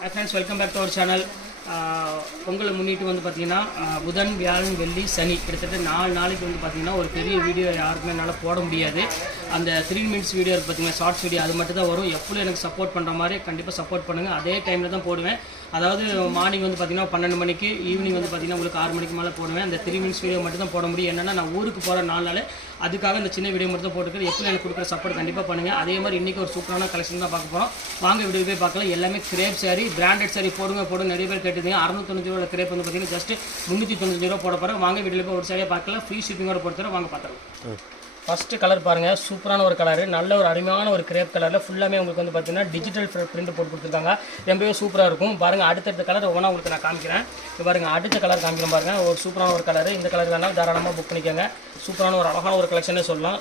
Hi friends, welcome back to our channel. பொங்கலை முன்னிட்டு வந்து பார்த்தீங்கன்னா புதன் வியாழன் வெள்ளி சனி கிட்டத்தட்ட 4 நாளைக்கு வந்து பார்த்தீங்கன்னா ஒரு பெரிய வீடியோ யாருக்குமே என்னால் போட முடியாது. அந்த 3 minutes வீடியோ இருக்குது பார்த்தீங்கன்னா, ஷார்ட்ஸ் வீடியோ, அது மட்டும் தான் வரும். எப்பவும் எனக்கு சப்போர்ட் பண்ணுற மாதிரி கண்டிப்பாக சப்போர்ட் பண்ணுங்கள். அதே டைமில் தான் போடுவேன். அதாவது மார்னிங் வந்து பார்த்தீங்கன்னா 12 மணிக்கு, ஈவினிங் வந்து பார்த்தீங்கன்னா உங்களுக்கு 6 மணிக்கு மேலே போடுவேன். அந்த 3 minutes வீடியோ மட்டும் தான் போட முடியும். என்னென்னா நான் ஊருக்கு போகிற 4 நாள், அதுக்காக இந்த சின்ன வீடியோ மட்டும் தான் போட்டுக்கிறேன். எப்போ எனக்கு கொடுக்குற சப்போர்ட் கண்டிப்பாக பண்ணுங்கள். அதே மாதிரி இன்றைக்கி ஒரு சூப்பரான கலெக்ஷன் தான் பார்க்க போகிறோம். வாங்க வீடியோ போய் பார்க்கலாம். எல்லாமே கிரேப் சாரி, பிராண்டட் சாரி போடுங்க நிறைய பேர் கேட்டுருந்தீங்க. 695 ரூபா கிரேப் வந்து பார்த்தீங்கன்னா ஜஸ்ட் 395 ரூபா போட போகிறேன். வாங்க வீடியோவில் போய் ஒரு சாரியாக பார்க்கலாம். ஃப்ரீ ஷிப்பிங்கோட பொறுத்தவரை வாங்க பார்த்துக்கலாம். ஃபஸ்ட்டு கலர் பாருங்கள், சூப்பரான ஒரு கலரு, நல்ல ஒரு அருமையான ஒரு கிரேப் கலரில் ஃபுல்லாமே உங்களுக்கு வந்து பார்த்தீங்கன்னா டிஜிட்டல் பிரிண்ட் போட்டு கொடுத்துருக்காங்க. ரொம்பவே சூப்பராக இருக்கும். பாருங்கள், அடுத்தடுத்த கலர் ஒவ்வொன்றா உங்களுக்கு நான் காமிக்கிறேன். இப்போ பாருங்கள், அடுத்த கலர் காமிக்கிறேன் பாருங்கள். ஒரு சூப்பரான ஒரு கலரு. இந்த கலர் வேணாலும் தாராளமாக புக் பண்ணிக்கோங்க. சூப்பரான ஒரு அழகான ஒரு கலெக்ஷனே சொல்லலாம்.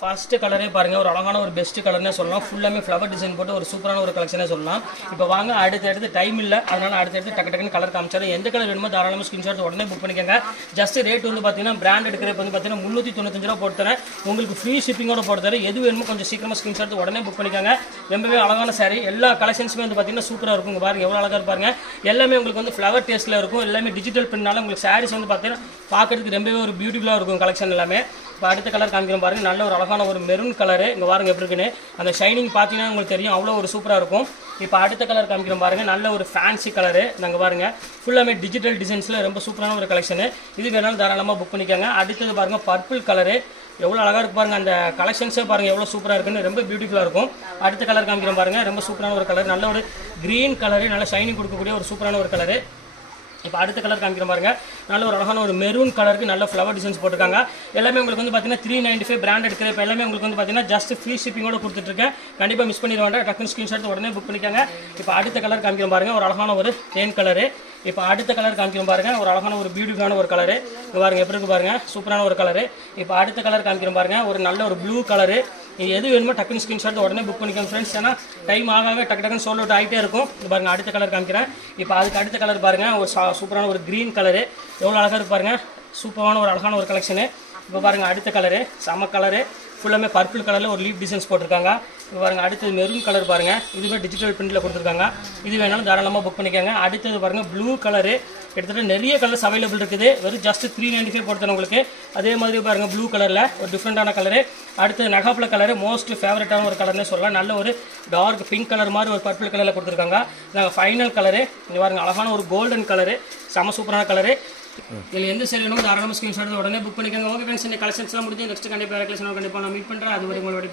ஃபஸ்ட்டு கலரே பாருங்கள், ஒரு அழகான ஒரு பெஸ்ட்டு கலர்னே சொல்லலாம். ஃபுல்லாமே ஃப்ளவர் டிசைன் போட்டு ஒரு சூப்பரான ஒரு கலெக்ஷனே சொல்லலாம். இப்போ வாங்க அடுத்து டைம் இல்லை, அதனால் அடுத்து டக்குன்னு கலர் காமிச்சாலும் எந்த கலர் வேணுமோ தாராளமாக ஸ்கிரீன்ஷாட் உடனே புக் பண்ணிக்கோங்க. ஜஸ்ட் ரேட் வந்து பார்த்தீங்கன்னா பிராண்டட் கிரேப் வந்து பார்த்தீங்கன்னா 395 ரூபா போட்டுறேன். உங்களுக்கு ஃப்ரீ ஷிப்பிங்கோட போட்டுறேன். எது வேணுமோ கொஞ்சம் சீக்கிரமாக ஸ்கிரீன்ஷாட் உடனே புக் பண்ணிக்கோங்க. ரொம்பவே அழகான சாரி, எல்லா கலெக்ஷன்ஸுமே வந்து பார்த்தீங்கன்னா சூப்பராக இருக்கும். பாருங்கள் எவ்வளோ அழகாக இருப்பாங்க. எல்லாமே உங்களுக்கு வந்து ஃப்ளவர் டேஸ்ட்டில் இருக்கும். எல்லாமே டிஜிட்டல் பிரிண்ட்னால உங்களுக்கு சாரீஸ் வந்து பார்த்தீங்கன்னா பார்க்கறதுக்கு ரொம்பவே ஒரு பியூட்டிஃபுல்லாக இருக்கும் கலெக்ஷன் எல்லாமே. இப்போ அடுத்த கலர் காமிக்கிறோம் பாருங்கள், நல்ல ஒரு அழகான ஒரு மெரூன் கலரு. இங்கே பாருங்கள் எப்படி இருக்குன்னு, அந்த ஷைனிங் பார்த்தீங்கன்னா உங்களுக்கு தெரியும், அவ்வளோ ஒரு சூப்பராக இருக்கும். இப்போ அடுத்த கலர் காமிக்கிறோம் பாருங்கள், நல்ல ஒரு ஃபேன்சி கலரு. நாங்கள் பாருங்கள் ஃபுல்லாமே டிஜிட்டல் டிசைன்ஸில் ரொம்ப சூப்பரான ஒரு கலெக்ஷனு. இது வேணாலும் தாராளமாக புக் பண்ணிக்கோங்க. அடுத்தது பாருங்கள் பர்பிள் கலரு, எவ்வளோ அழகாக இருக்கு பாருங்கள். அந்த கலெக்ஷன்ஸே பாருங்கள் எவ்வளோ சூப்பராக இருக்குன்னு, ரொம்ப பியூட்டிஃபுல்லாக இருக்கும். அடுத்த கலர் காமிக்கிறோம் பாருங்கள், ரொம்ப சூப்பரான ஒரு கலர், நல்ல ஒரு க்ரீன் கலரு, நல்ல ஷைனிங் கொடுக்கக்கூடிய ஒரு சூப்பரான ஒரு கலரு. இப்போ அடுத்த கலர் காமிக்கிற பாருங்க, நல்ல ஒரு அழகான ஒரு மெரூன் கலருக்கு நல்ல ஃப்ளவர் டிசைன்ஸ் போட்டிருக்காங்க. எல்லாமே உங்களுக்கு வந்து பார்த்தீங்கன்னா 395 பிராண்டட் கிரேப். எல்லாமே உங்களுக்கு வந்து பார்த்தீங்கன்னா ஜஸ்ட் ஃப்ரீ ஷிப்பிங்கோட கொடுத்துட்ருக்கேன். கண்டிப்பாக மிஸ் பண்ணிட வேண்டாம். டக்குன்னு ஸ்க்ரீன்ஷாட் உடனே புக் பண்ணிக்கோங்க. இப்போ அடுத்த கலர் காமிக்கிற பாருங்க, ஒரு அழகான ஒரு தேன் கலரு. இப்போ அடுத்த கலர் காமிக்கிறோம் பாருங்க, ஒரு அழகான ஒரு பியூட்டிஃபுல்லான ஒரு கலரு. இங்கே பாருங்க எப்படி இருக்கு பாருங்க, சூப்பரான ஒரு கலரு. இப்போ அடுத்த கலர் காமிக்கிறோம் பாருங்க, ஒரு நல்ல ஒரு ப்ளூ கலரு. இது எது வேணுமோ டக்குன்னு ஸ்க்ரீன்ஷாட் உடனே புக் பண்ணிக்கோங்க ஃப்ரெண்ட்ஸ். ஏன்னா டைம் ஆகாவே டக்குன்னு சோல்ட் அவுட் ஆகிட்டே இருக்கும். இது பாருங்க அடுத்த கலர் காமிக்கிறேன். இப்போ அதுக்கு அடுத்த கலர் பாருங்க, ஒரு சூப்பரான ஒரு க்ரீன் கலரு, எவ்வளோ அழகாக இருக்கு பாருங்க. சூப்பரான ஒரு அழகான ஒரு கலெக்ஷனு. இப்போ பாருங்க அடுத்த கலரு, செம கலரு, ஃபுல்லாமே பர்பிள் கலரில் ஒரு லீப் டிசைன்ஸ் போட்டிருக்காங்க. இப்போ பாருங்க அடுத்தது மெரூன் கலர் பாருங்கள், இதுவே டிஜிட்டல் பிரிண்டில் கொடுத்துருக்காங்க. இது வேணாலும் தாராளமாக புக் பண்ணிக்கோங்க. அடுத்தது பாருங்கள் ப்ளூ கலரு, கிட்டத்தட்ட நிறைய கலர்ஸ் அவைலபிள் இருக்குது. வெறும் ஜஸ்ட் 395 போடுறேன் உங்களுக்கு. அதே மாதிரி பாருங்கள் ப்ளூ கலரில் ஒரு டிஃப்ரெண்ட்டான கலரு. அடுத்து நகாப்பில் கலரு, மோஸ்ட் ஃபேவரட்டான ஒரு கலர்னே சொல்லலாம். நல்ல ஒரு டார்க் பிங்க் கலர் மாதிரி ஒரு பர்பிள் கலரில் கொடுத்துருக்காங்க. நாங்கள் ஃபைனல் கலரு, இங்கே பாருங்கள் அழகான ஒரு கோல்டன் கலரு, செம சூப்பரான கலரு. இதில் எந்த சரி வேணும் தாராளமாக ஸ்க்ரீன்ஷாட் உடனே புக் பண்ணிக்கோங்க. ஓகே ஃப்ரெண்ட்ஸ், இந்த கலெக்ஷன்ஸ்லாம் முடிஞ்சு நெக்ஸ்ட் கண்டிப்பாக கலெக்ஷன் கண்டிப்பாக நான் மீட் பண்ணுறேன். அது வரை உங்களோட